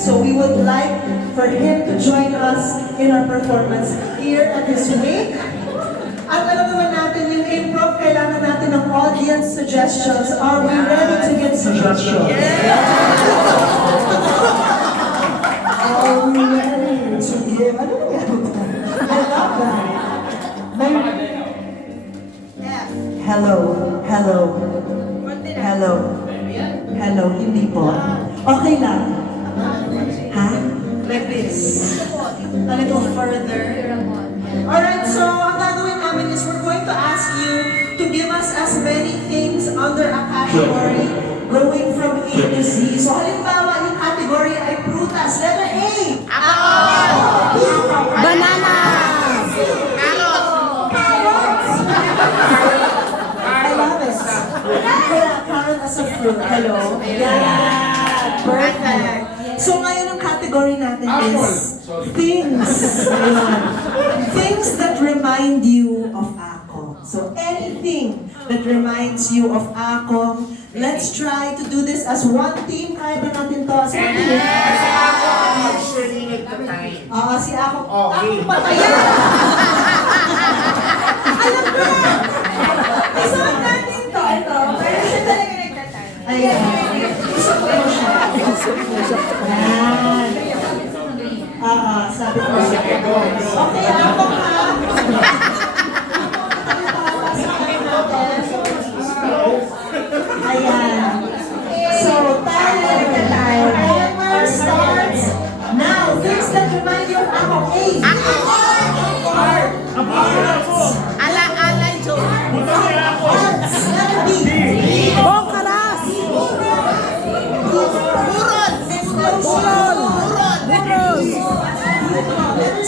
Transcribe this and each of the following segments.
So we would like for him to join us in our performance here at his wake. At alam naman natin, yung improv, kailangan natin ng audience suggestions. Are we ready to get suggestions? Are we ready to give? Ano na yan? I love that. Hello, hello, hello, hello, hindi po. Okay lang. Ha? Like this. A little further. Alright, so ang gagawin namin is we're going to ask you to give us as many things under a category going from A to Z. So halimbawa, yung category ay prutas. Letter A. Banana. Carrots. I love it. Carrot as a fruit. Hello. Yeah. Perfect. So ngayon ang category natin is things. Ayan. Things that remind you of Ako. So anything that reminds you of Ako. Let's try to do this as one team. Kaya ba natin to as one team? Si Ako. Ako patayan! Alam ko na! Isuot natin to. Ito. Pero siya talaga nagtatay. Ayan. Isuot ko siya. Ayan. Sabi ko siya. Okay, ako ha. Ayan. So, timer starts now. Things that remind you of Ako. Alay, Joe. Arts. Letter B. Bongkaras. Burol. Letter C.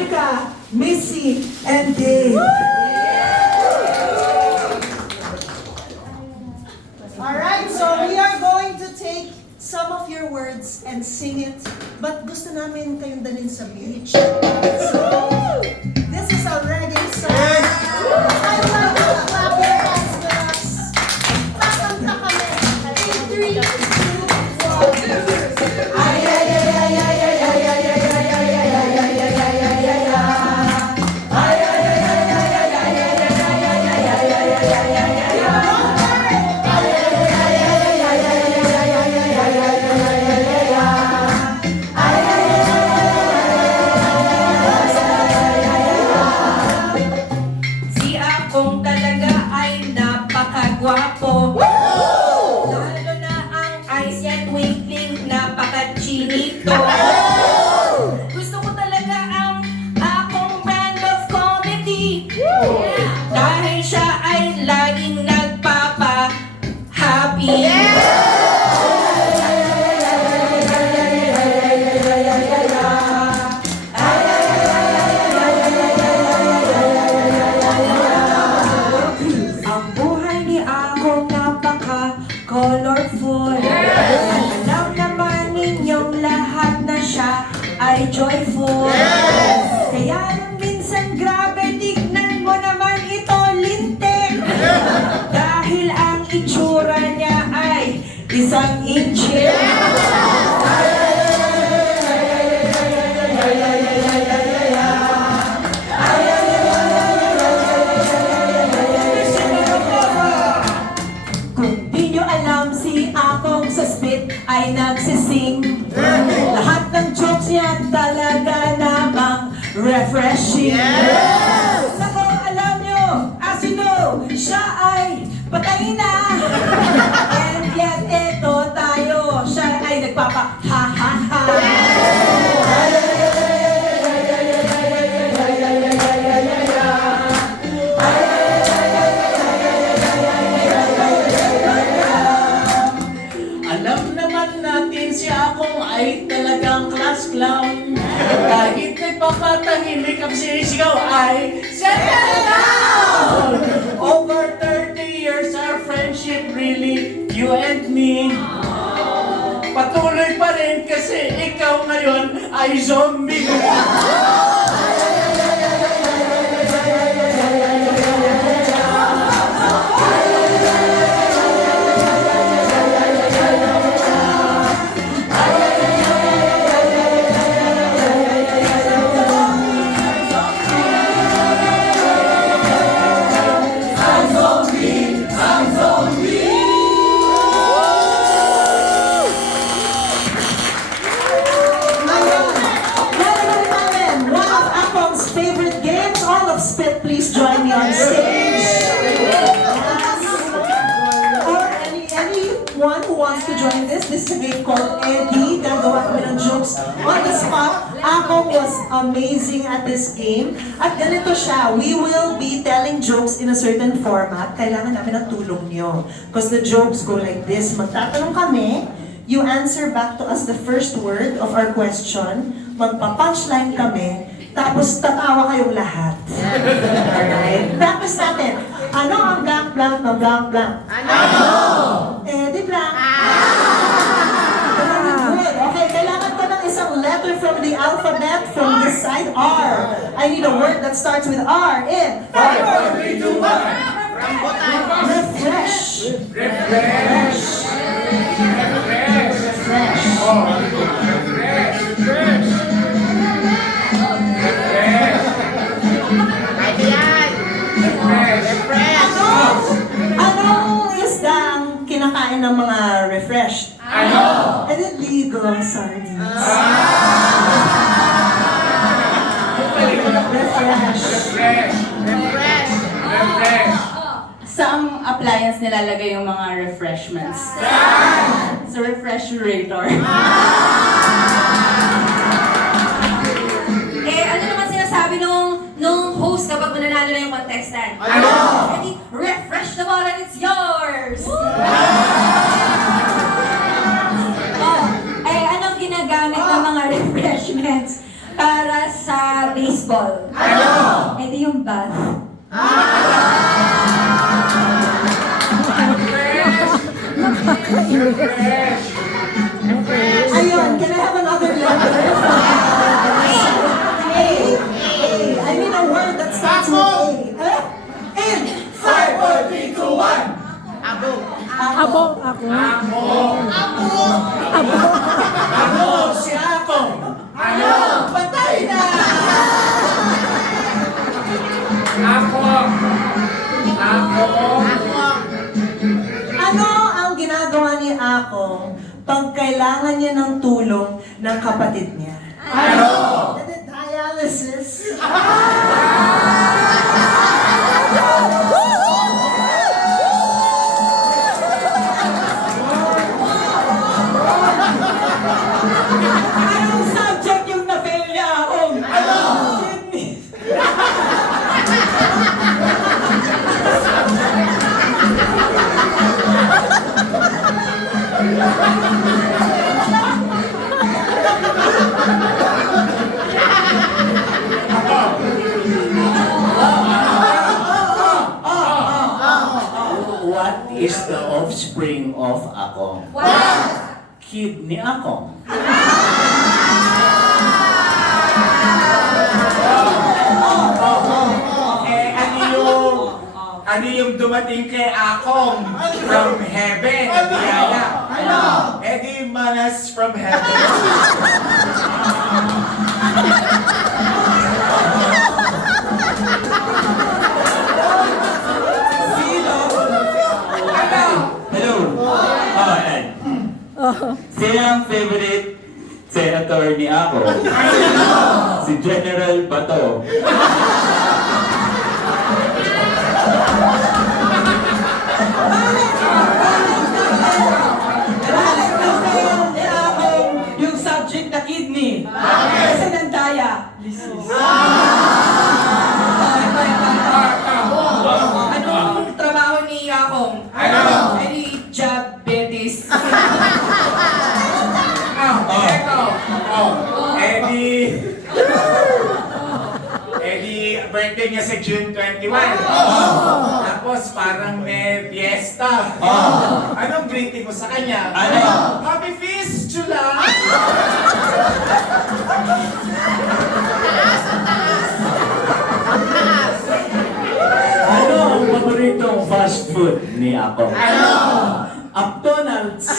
Monica, Missy, and Dave. Alright, so we are going to take some of your words and sing it. But gusto namin kayong dalhin sa beach. So, this is a reggae song. I want you to clap your hands with us. Kakanta kami. In 3, 2, 1. Ay, ay, ay, ay, ay, ay, ay, ay, ay, ay, ay, ay, ay, ay, ay, ay, ay, ay, ay, ay, Si Akong talaga ay napakagwapo. Lalo na ang eyes niya twinkling, napaka-chinito. Gusto ko talaga ang Akong brand of comedy. Dahil siya ay laging nagpapa-happy. Ang buhay ni Akong napaka-colorful. At alam naman ninyong lahat na siya ay joyful. Kaya lang minsan grabe, tignan mo naman ito, lintik. Dahil ang itsura niya ay isang inchik. Kung di nyo alam, si Akong sa spit ay nagsising. Lahat ng jokes niya talaga namang refreshing. Nako, alam nyo, as you know, siya ay patay na. And yet, eto tayo, siya ay nagpapa-ha-ha-ha. Alam naman natin si Akong ay talagang class clown. Kahit nagpapatahimik ang sinisigaw ay settle down! Over 30 years our friendship really, you and me. Patuloy pa rin kasi ikaw ngayon ay zombie. Lalagay namin one of Akong's favorite games. All of Spit, please join me on stage. Or anyone who wants to join this. This is a game called Eddie. Gagawa kami ng jokes on the spot. Akong was amazing at this game. At ganito siya, we will be telling jokes in a certain format. Kailangan namin ng tulong nyo. Because the jokes go like this. Magtatanong kami, you answer back to us the first word of our question. Magpa-punchline kami, tapos tatawa kayong lahat. Alright? Practice natin. Ano ang blank blank ng blank blank? Ano? Eh, di blank. Very good. Okay, kailangan ko ng isang letter from the alphabet from this side. R. I need a word that starts with R. In 5, 4, 3, 2, 1. Refresh. Refresh. Refresh. Anong isda ang kinakain ng mga refreshed? Ano? Ligo sardines. Refresh. Saang appliance nilalagay yung mga refreshments? Sa refrigerator. Eh, ano naman sinasabi nung host kapag mananalo na yung contestant? Ano? Ready? Refresh the ball and it's yours! Oh, eh, anong ginagamit ng mga refreshments para sa baseball. Ano? Eh di yung bat. Refresh! Ayun, can I have another letter? A. I mean a word that starts with A. And 5, 4, 3, 2, 1! Ano? Si Akong! Ano? Patay na! Akong! ano ang ginagawa ni Akong pag kailangan niya ng tulong ng kapatid niya? Ano? Dialysis. Anong subject yung na-fail niya akong? Ano? What is the offspring of Akong? Kid ni Akong. Ano yung dumating kay Akong from heaven? Biyaya. Ano? Di manas from heaven. Hello. Ayan. Sino ang favorite senator ni ako? Si General Bato. Bakit na-fail ni akong yung subject na kidney? Kasi nandaya. Anong trabaho ni akong? Ano? Any diabetes. Eto. Birthday niya sa June 21. Tapos parang may fiesta. Anong greeting mo sa kanya? Ano? Happy Fistula! Ano ang paboritong fast food ni ako? Ano? McDonald's.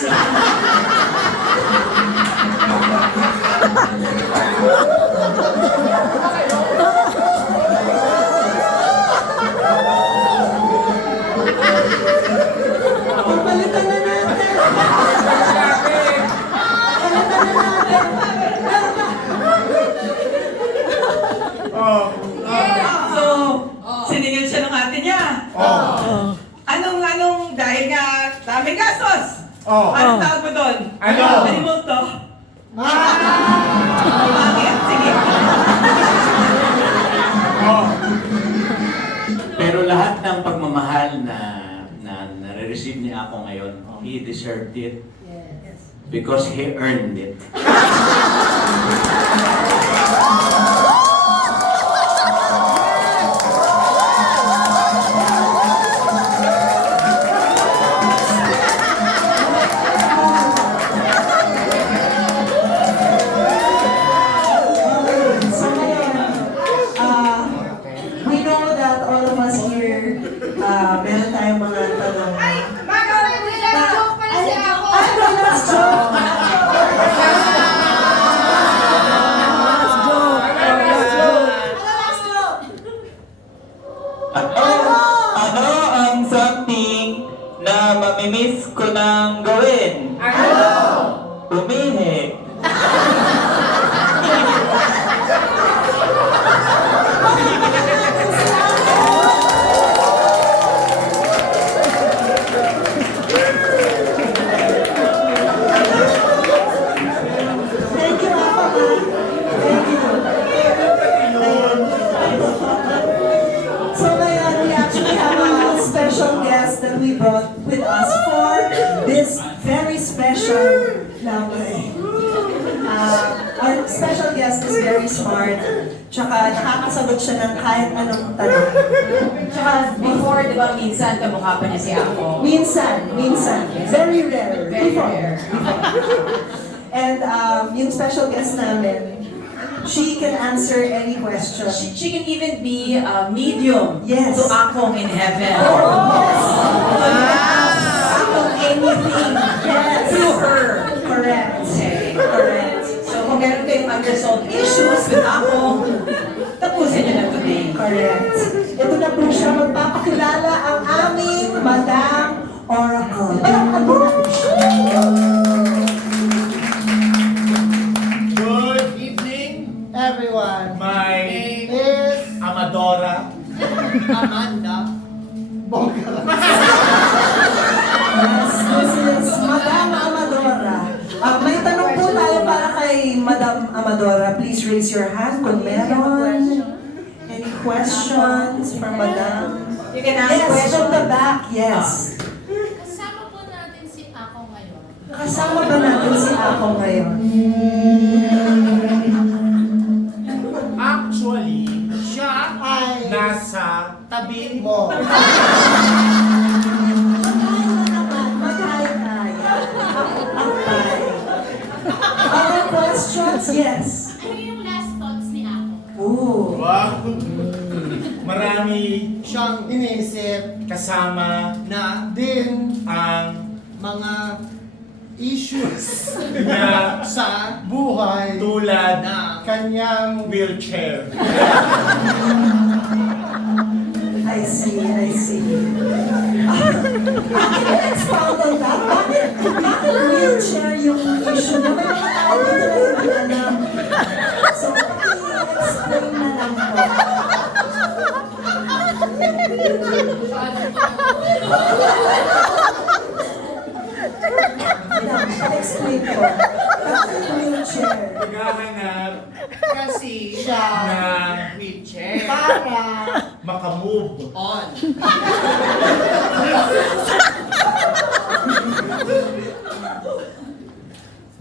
Palitan na natin. Palitan na natin. So, siningil siya ng ate niya. Anong, dahil nga daming gastos. Anong tawag mo doon? Ano? Animal to? Bakit? Sige. Pero lahat ng pagmamahal na nare-receive ni ako ngayon, he deserved it. Because he earned it. So ngayon, we know that all of us here, meron tayong mga tanong. Last joke! Last joke! Ano ang something na mamimiss ko nang gawin? Ano? Umihi. Thank you, Papa. Thank you. So ngayon, we actually have a special guest that we brought with us for this very special lamay. smart. Tsaka nakakasagot siya ng kahit anong tanong. Tsaka before, di ba, minsan kamukha pa niya si Ako. Minsan. Very rare. Very Before. rare. And yung special guest namin, she can answer any question. She can even be medium Yes. to Akong in heaven. Akong anything. Yes. Through her. Correct. Okay. Correct. So kung meron kayong unresolved issues with Akong, tapusin niyo na today. Correct. Ito na po siya magpapakilala ang aming Madam Oracle. Good evening, Everyone, my is Amadora. Amanda Bongga. Yes, this is Madam Amadora. May tanong po tayo para kay Madam Amadora. Please raise your hand kung meron. Any questions for Madam? You can ask Yes, from questions. the back, yes. Kasama po natin si Ako ngayon. Kasama ba natin si Ako ngayon? Actually, siya Ay, nasa tabi mo. Other questions? Yes. Ano yung last thoughts ni Ako? Ooh. Wow! Marami Siyang iniisip kasama na din ang mga issues na sa buhay tulad na kanyang wheelchair. I see. Bakit expound on that? Bakit wheelchair yung issue na may mga tao dito na hindi alam? So, i-explain na lang po. Explain po. Bakit wheelchair? Naghahanap kasi siya na wheelchair para makamove. on.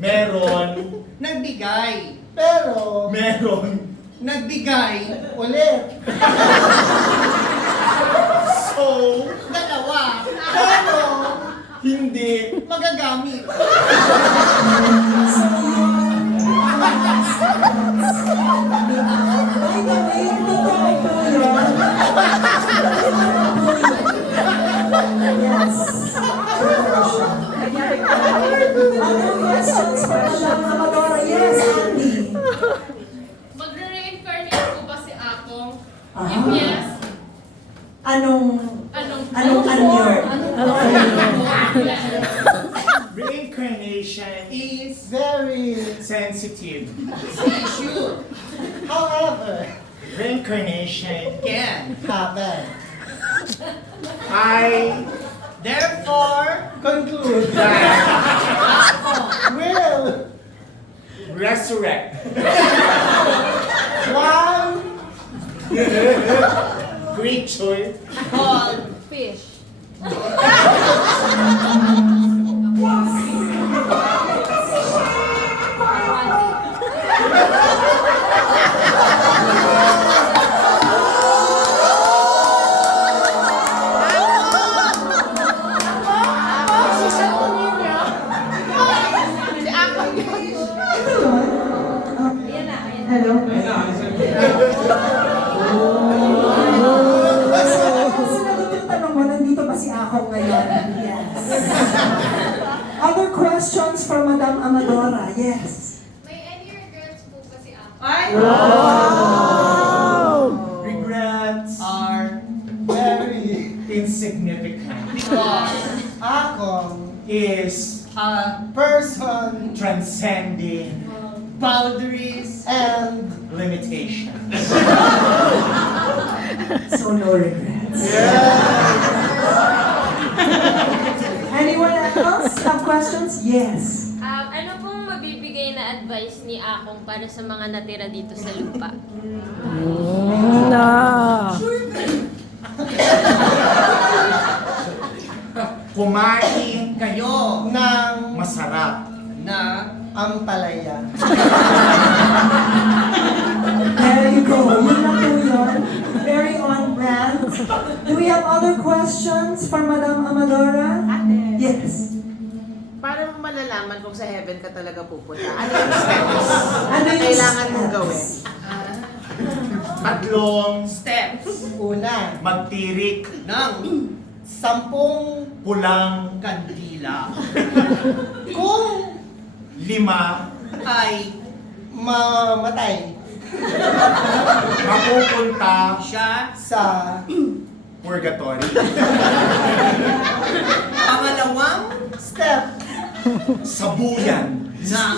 Meron, Nagbigay. Pero, meron. nagbigay ulit. So, Dalawa. Pero, hindi. magagamit. By the way, totoo po yun. Yes. Other questions for Madam Amadora? Yes, Andy. Magre-reincarnate po ba si Akong? Ah. If yes, Anong anong anyo? Reincarnation Is very sensitive. issue. However, Reincarnation can happen. I Therefore, conclude that will resurrect one creature called fish? Hello? Sinagot yung tanong mo, nandito ba si Ako ngayon? Yes. Other questions for Madam Amadora? Yes. May any regrets po ba si Ako? regrets are very insignificant because Akong is a person transcending boundaries and limitations. So no regrets. Anyone else have questions? Yes. Ano pong mabibigay na advice ni Akong para sa mga natira dito sa lupa? Kumain kayo ng masarap. na ampalaya. go. Yun lang po yun. Very on brand. Do we have other questions for Madam Amadora? Yes. Para mo malalaman kung sa heaven ka talaga pupunta. Ano yung steps Ano na yung kailangan mong steps? gawin? Tatlong Steps. Una, magtirik Ng 10 pulang kandila kung 5 ay mamatay mapupunta siya sa purgatory. pangalawang step Sabuyan ng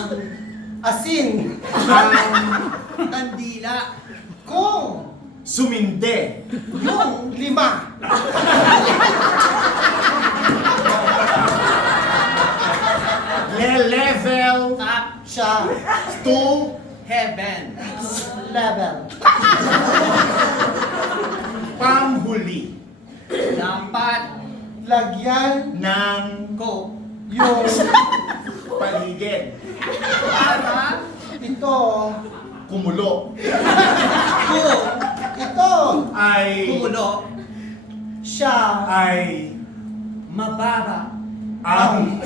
asin ang kandila kung suminde yung 5 le-level up siya to heaven. level. panghuli Dapat Lagyan ng ko yung paligid. para ito Kumulo kung ito ay kumulo siya ay mababa ang